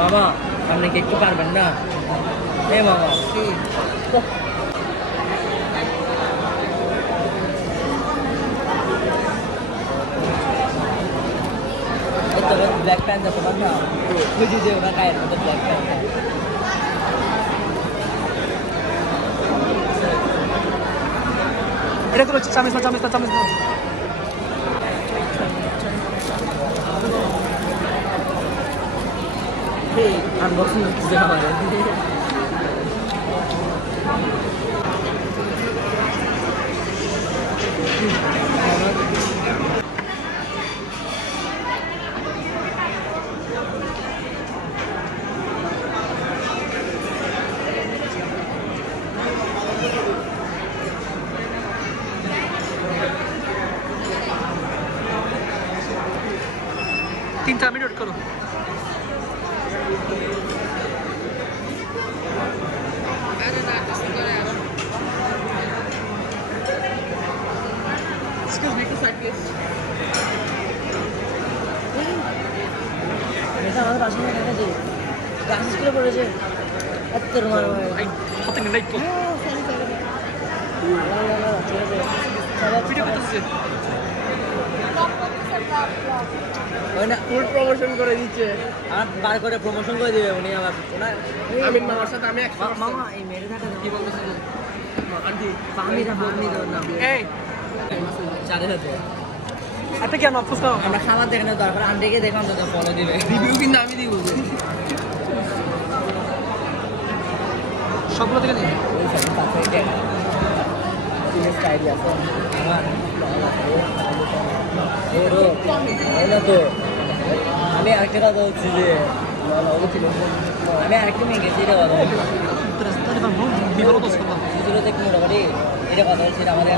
মামা আপনি কি একটু পারবেন না? এই মামা ব্ল্যাক প্যান্ট আছে না, বুঝি যে ওরা গায়ের মতো ব্ল্যাক প্যান্ট। এটা তো চামিচ না চামিচ না চামিচ না আনবক্সিং হচ্ছে আমাদের। তিনটা মিনিট করো। Excuse me, just like this. এটা আমাদের পাশে দেখা যায় গাছ স্কুলে পড়েছে এত রুমার কত মিনিট কো ভিডিও করতেছে ওই না ফুল প্রমোশন করে দিচ্ছে, আমার বার করে প্রমোশন করে দিবে উনি আমার। আমি মামার সাথে আমি মামা এই মেরে থাকে কি বলতেছে আন্টি পানি দাও না এই সাথে সাথে এটা কেন ফুসকা আমরা খাবার দেখে না, দরকার আন্টিকে দেখলাম তো ফলো দিবে। রিভিউ কিন্তু আমি দিব সবগুলো থেকে নিই আমি আরেকটা কথা হচ্ছে যে আমি আরেকটা মেয়ে গেছি, এটা কথা ভিতরে দেখি মোটামুটি এটা কথা হচ্ছে আমাদের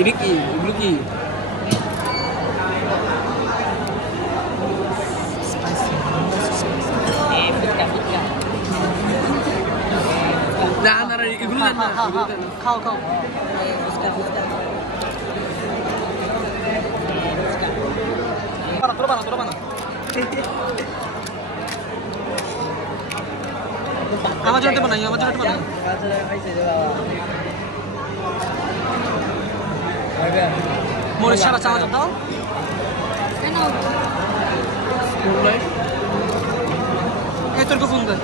এটা কি এগুলো কি না না এগুলো না খাও খাও তোরা বানা আমার জন্য বানাই মরিচ সারা চামচ দাও এই তোর ফোন দে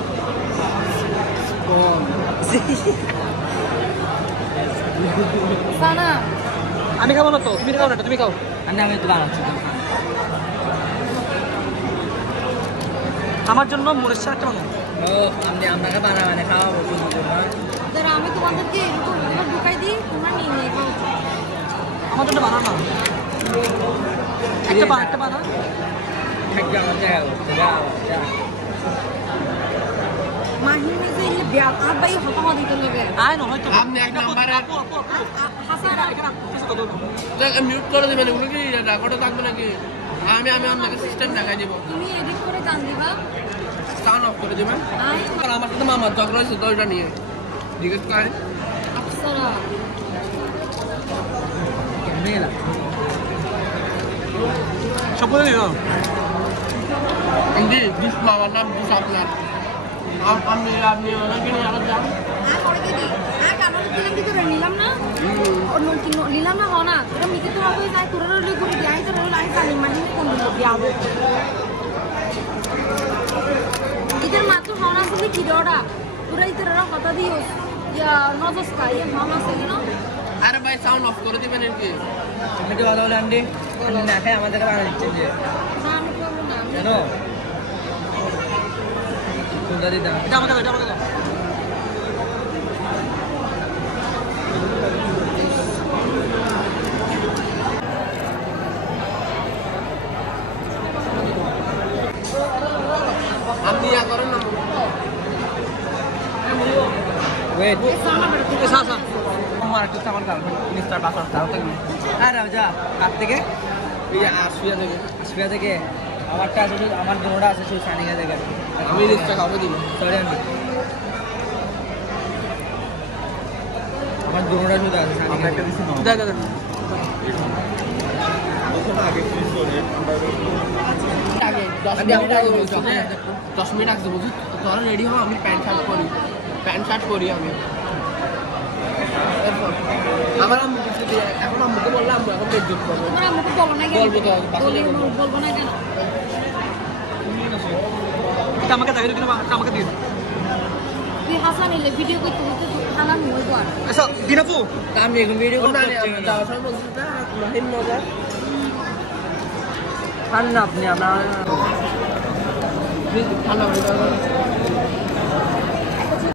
আমি খাবো না তো, তুমি খাও না, তুমি খাও। আমি তো বানাচ্ছি আমার জন্য মরিচ একটা বানাও। আপনি আপনাকে বানাবেন খাওয়াবো আমি তোমাদেরকে এরকম ঢুকাই দিই, তোমরা নিয়ে নিয়ে খাও। আমার জন্য বানাও না, একটা বানা মাহিনে যে এই ব্যাগ আর ভাই হতা দিতে লাগে আয় না হয়তো আপনি এক নাম্বারে হাসারা মিউট করে দিবেন, ওগুলো কি রেকর্ডে থাকবে নাকি? আমি আপনাকে সিস্টেম দেখাই দিব, তুমি এডিট করে গান দিবা, সাউন্ড অফ করে দিবেন। আর আমার সাথে মামা ঝগড়া হয়েছে তো ওইটা নিয়ে জিজ্ঞেস করে আফসারা সব বলে দিও হিন্দি দিস মামার নাম দিস আপনার আপনি ওনাকে নিয়ে আবার যান আর করে দিবি আর কারণ দিলাম কি তোরা নিলাম না অন্য কি নিলাম না হনা তোরা মিকে তো হবে যাই তোরা রইলে করে দিই আই তোরা লাই জানি মাহিনে কোন দিল বিয়াবো ইদের মাত্র হনা শুধু কি ডরা তোরা ইতরা কথা দিও ইয়া নজস কাই মামা সে না। আরে ভাই সাউন্ড অফ করে দিবেন নাকি? আমি তো কথা বলে আন্টি না খাই আমাদের বানা দিচ্ছেন যে না আমি করব না জানো সুন্দর দিদা এটা আমাকে দাও আপনি ইয়া করেন না ওয়েট সাসা আমার একটা আমার গার্লফ্রেন্ড মিস্টার বাসার তাও থাকবে। হ্যাঁ রাজা কার থেকে এই আসিয়া থেকে আসবিয়া থেকে আমারটা আছে শুধু আমার দোনোটা আছে শুধু সানিয়া থেকে আমি রিস্কটা খাবো দিন সরি আন্টি আমার দোনোটা শুধু আছে সানিয়া দেখা দেন আগে 10 মিনিট আগে বলছি তোরা রেডি হও আমি প্যান্ট শার্ট পরি আমি আমার আম্মু কিছু দিয়ে এখন আম্মুকে বললাম আম্মু এখন বেজ্জত করবো তোমার আম্মুকে বলো না কেন বলবো তো বলবো না কেন আমাকে তাকে দিন আমাকে দিন তুই হাসা নিলে ভিডিও করতে করতে হালা হয়ে গো আর আচ্ছা দিনাপু আমি এখন ভিডিও করতে যাওয়ার সময় বলছি না রাহিম মজা খান না আপনি আপনার ভালো